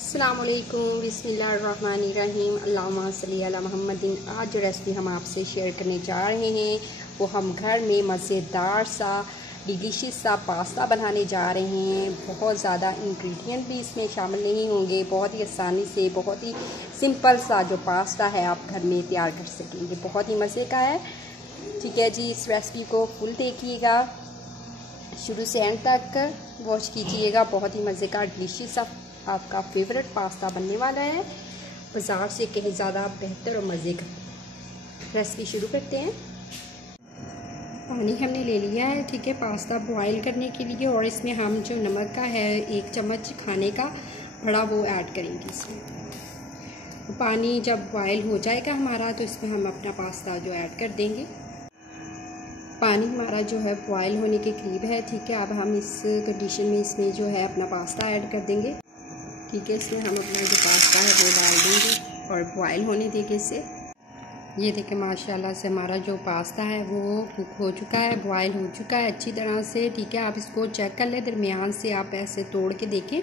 अस्सलामुअलैकुम बिस्मिल्लाहिर्रहमानिर्रहीम अल्लाहुम्मा सल्ली अला मुहम्मदिन। आज जो रेसिपी हम आपसे शेयर करने जा रहे हैं वो हम घर में मज़ेदार सा डिलीशियस सा पास्ता बनाने जा रहे हैं। बहुत ज़्यादा इंग्रेडिएंट भी इसमें शामिल नहीं होंगे। बहुत ही आसानी से बहुत ही सिंपल सा जो पास्ता है आप घर में तैयार कर सकेंगे। बहुत ही मज़े का है। ठीक है जी, इस रेसिपी को फुल देखिएगा, शुरू से एंड तक वॉच कीजिएगा। बहुत ही मज़े का डिलीशियस सा आपका फेवरेट पास्ता बनने वाला है, बाज़ार से कहीं ज़्यादा बेहतर और मज़े का। रेसिपी शुरू करते हैं। पानी हमने ले लिया है, ठीक है, पास्ता बॉईल करने के लिए। और इसमें हम जो नमक का है 1 चम्मच खाने का बड़ा वो ऐड करेंगे इसमें। पानी जब बॉईल हो जाएगा हमारा तो इसमें हम अपना पास्ता जो ऐड कर देंगे। पानी हमारा जो है बॉईल होने के करीब है, ठीक है। अब हम इस कंडीशन में इसमें जो है अपना पास्ता ऐड कर देंगे, ठीक है। इसमें हम अपना जो पास्ता है वो डाल देंगे और बॉईल होने देंगे इसे। ये देखें माशाल्लाह से हमारा जो पास्ता है वो कुक हो चुका है, बॉईल हो चुका है अच्छी तरह से, ठीक है। आप इसको चेक कर लें, दरमियान से आप ऐसे तोड़ के देखें।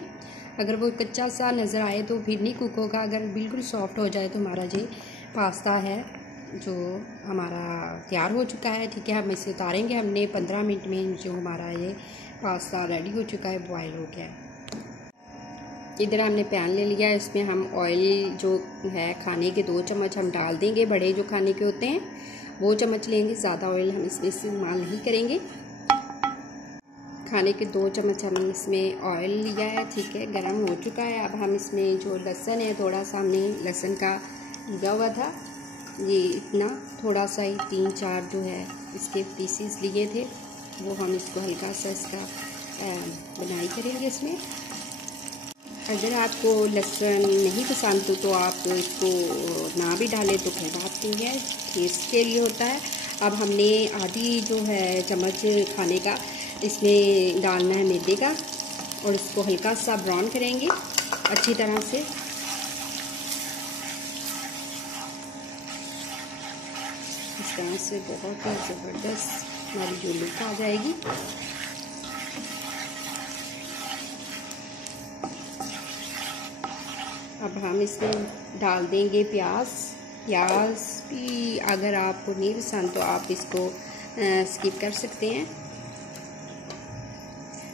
अगर वो कच्चा सा नज़र आए तो फिर नहीं कुक होगा। अगर बिल्कुल सॉफ्ट हो जाए तो हमारा ये पास्ता है जो हमारा तैयार हो चुका है, ठीक है। हम इसे उतारेंगे। हमने 15 मिनट में जो हमारा ये पास्ता रेडी हो चुका है, बॉईल हो गया है। इधर हमने पैन ले लिया, इसमें हम ऑयल जो है खाने के 2 चम्मच हम डाल देंगे। बड़े जो खाने के होते हैं वो चम्मच लेंगे, ज़्यादा ऑयल हम इसमें इस्तेमाल नहीं करेंगे। खाने के 2 चम्मच हमने इसमें ऑयल लिया है, ठीक है, गर्म हो चुका है। अब हम इसमें जो लहसुन है, थोड़ा सा हमने लहसुन का लिया हुआ था, ये इतना थोड़ा सा ही 3-4 जो है इसके पीसीस लिए थे, वो हम इसको हल्का सा इसका बनाई करेंगे इसमें। अगर आपको लहसुन नहीं पसंद तो आप इसको ना भी डालें तो कोई बात नहीं है, टेस्ट के लिए होता है। अब हमने आधी जो है चम्मच खाने का इसमें डालना है मैदे का और इसको हल्का सा ब्राउन करेंगे अच्छी तरह से। इस तरह से बहुत ही ज़बरदस्त हमारी जो लुक आ जाएगी। अब हम इसमें डाल देंगे प्याज। प्याज भी अगर आपको नहीं पसंद तो आप इसको स्किप कर सकते हैं।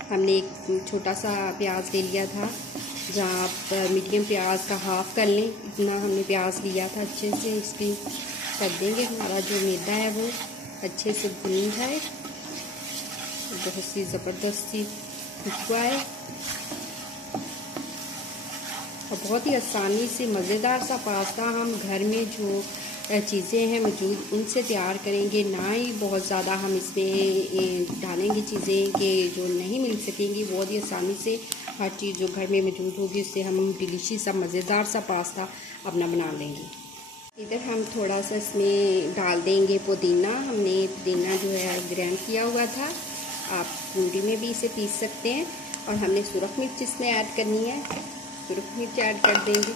हमने एक छोटा सा प्याज ले लिया था, जहाँ आप मीडियम प्याज का हाफ़ कर लें, इतना हमने प्याज लिया था। अच्छे से इसकी कर देंगे, हमारा जो मैदा है वो अच्छे से भुन जाए। बहुत सी ज़बरदस्त सी खुशबू आए और बहुत ही आसानी से मज़ेदार सा पास्ता हम घर में जो चीज़ें हैं मौजूद उनसे तैयार करेंगे। ना ही बहुत ज़्यादा हम इसमें डालेंगे चीज़ें कि जो नहीं मिल सकेंगी। बहुत ही आसानी से हर चीज़ जो घर में मौजूद होगी उससे हम डिलीशियस सा मज़ेदार सा पास्ता अपना बना लेंगे। इधर हम थोड़ा सा इसमें डाल देंगे पुदीना। हमने पुदीना जो है ग्राइंड किया हुआ था, आप पूरी में भी इसे पीस सकते हैं। और हमने सुरख मिर्च इसमें ऐड करनी है, सुरख मिर्च ऐड कर देंगे।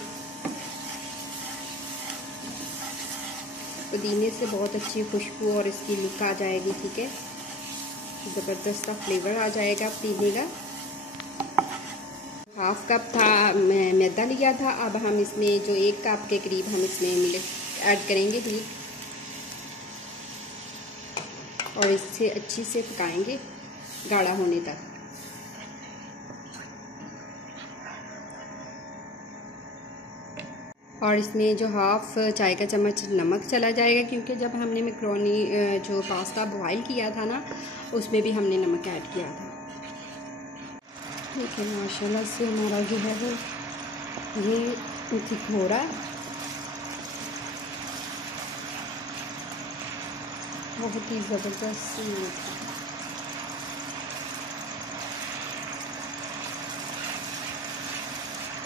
पुदीने से बहुत अच्छी खुशबू और इसकी लुक आ जाएगी, ठीक है, ज़बरदस्त सा फ्लेवर आ जाएगा पुदीने का। हाफ कप था मैदा लिया था, अब हम इसमें जो 1 कप के करीब हम इसमें मिल्क ऐड करेंगे मिल्क, और इससे अच्छी से पकाएंगे गाढ़ा होने तक। और इसमें जो हाफ़ चाय का चम्मच नमक चला जाएगा, क्योंकि जब हमने मैक्रोनी जो पास्ता बॉईल किया था ना उसमें भी हमने नमक ऐड किया था। ठीक है, माशाल्लाह से हमारा जो है वो ये थिक हो रहा है, बहुत ही ज़बरदस्त।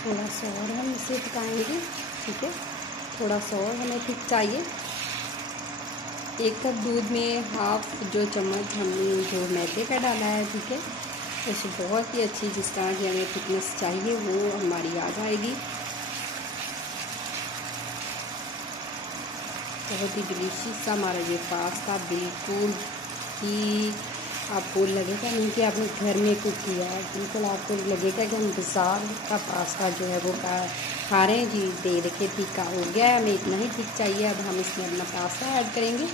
थोड़ा सा और हम इसे पकाएंगे, ठीक है, थोड़ा सा और हमें थिक चाहिए। 1 कप दूध में हाफ जो चम्मच हमने जो मैदे का डाला है, ठीक है, उसे बहुत ही अच्छी जिस तरह की हमें थिकनेस चाहिए वो हमारी आ जाएगी। बहुत ही डिलीशियस सा हमारा ये पास्ता बिल्कुल ही आपको लगेगा नहीं कि आपने घर में कुक किया है, बिल्कुल आपको लगेगा कि हम बाजार का पास्ता जो है वो खा रहे हैं। जी देखिए थिका हो गया है, हमें इतना ही थिक चाहिए। अब हम इसमें अपना पास्ता ऐड करेंगे।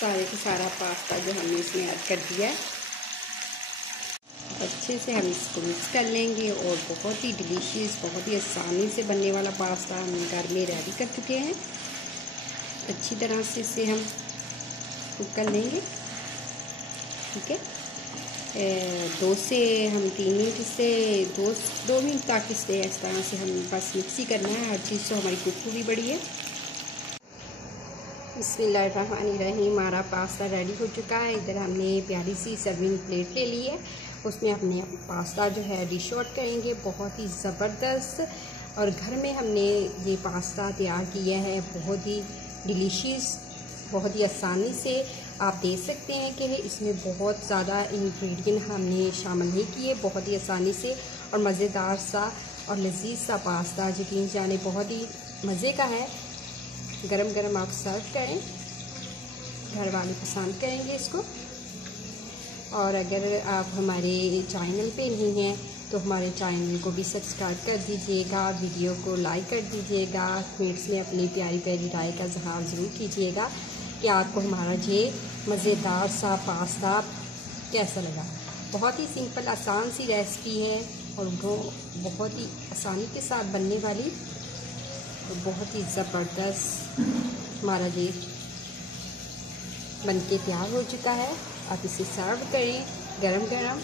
सारे का सारा पास्ता जो हमने इसमें ऐड कर दिया है, अच्छे से हम इसको मिक्स कर लेंगे और बहुत ही डिलीशियस, बहुत ही आसानी से बनने वाला पास्ता हम घर में रेडी कर चुके हैं। अच्छी तरह से इसे हम कुक कर लेंगे। ठीक है, 2 से हम 3 मिनट से 2 मिनट तक इसे इस तरह से हम बस मिक्स ही करना है। हर चीज़ तो हमारी कुक हुई बड़ी है। बिस्मिल्लाहिर्रहमानिर्रहीम, हमारा पास्ता रेडी हो चुका है। इधर हमने प्यारी सी सर्विंग प्लेट ले ली है, उसमें हमने पास्ता जो है डिश आउट करेंगे। बहुत ही ज़बरदस्त और घर में हमने ये पास्ता तैयार किया है, बहुत ही डिलीशियस, बहुत ही आसानी से। आप देख सकते हैं कि इसमें बहुत ज़्यादा इंग्रेडिएंट हमने शामिल नहीं किए, बहुत ही आसानी से और मज़ेदार सा और लजीज सा पास्ता, यकीन जाने बहुत ही मज़े का है। गरम गरम आप सर्व करें, घर वाले पसंद करेंगे इसको। और अगर आप हमारे चैनल पे नहीं हैं तो हमारे चैनल को भी सब्सक्राइब कर दीजिएगा, वीडियो को लाइक कर दीजिएगा, कमेंट्स में अपनी प्यारी प्यारी राय का इज़हार ज़रूर कीजिएगा कि आपको हमारा ये मज़ेदार सा पास्ता कैसा लगा। बहुत ही सिंपल आसान सी रेसिपी है और वो बहुत ही आसानी के साथ बनने वाली, बहुत ही ज़बरदस्त हमारा ये बनके तैयार हो चुका है। आप इसे सर्व करें गरम गरम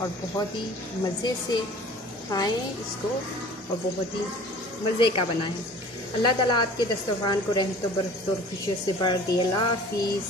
और बहुत ही मज़े से खाएं इसको और बहुत ही मज़े का बनाएं। अल्लाह ताला आपके दस्तरखान को रहमत व बरकत और खुशियों से भर दे। अल्लाह हाफिज़।